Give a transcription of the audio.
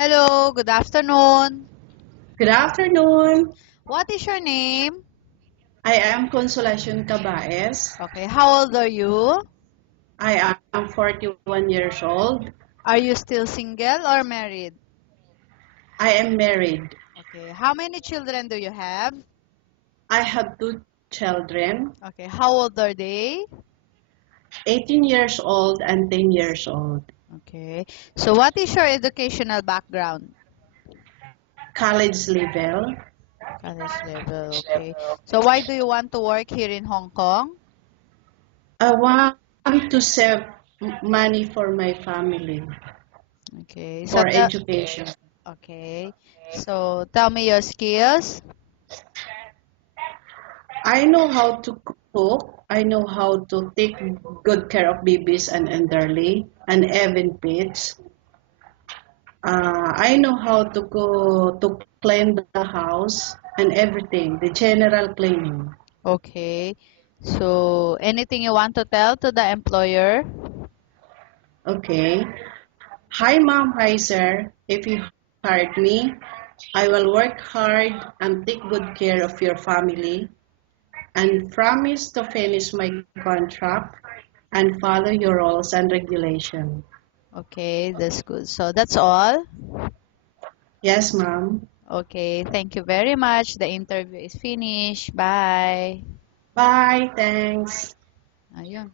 Hello, good afternoon. Good afternoon. What is your name? I am Consolacion Cabaes. Okay, how old are you? I am 41 years old. Are you still single or married? I am married. Okay, how many children do you have? I have two children, Okay, how old are they? 18 years old and 10 years old. Okay, so what is your educational background? College level. College level, okay. So why do you want to work here in Hong Kong? I want to save money for my family Okay, for education. okay. So tell me your skills. I know how to cook. I know how to take good care of babies and elderly and even pets. I know how to go to clean the house and everything, the general cleaning. Okay. So anything you want to tell to the employer? Okay. Hi, mom. Hi, sir. If you hired me, I will work hard and take good care of your family and promise to finish my contract and follow your rules and regulations. Okay, that's good. So that's all. Yes, mom. Okay, thank you very much. The interview is finished. Bye. Bye. Thanks. Ayun.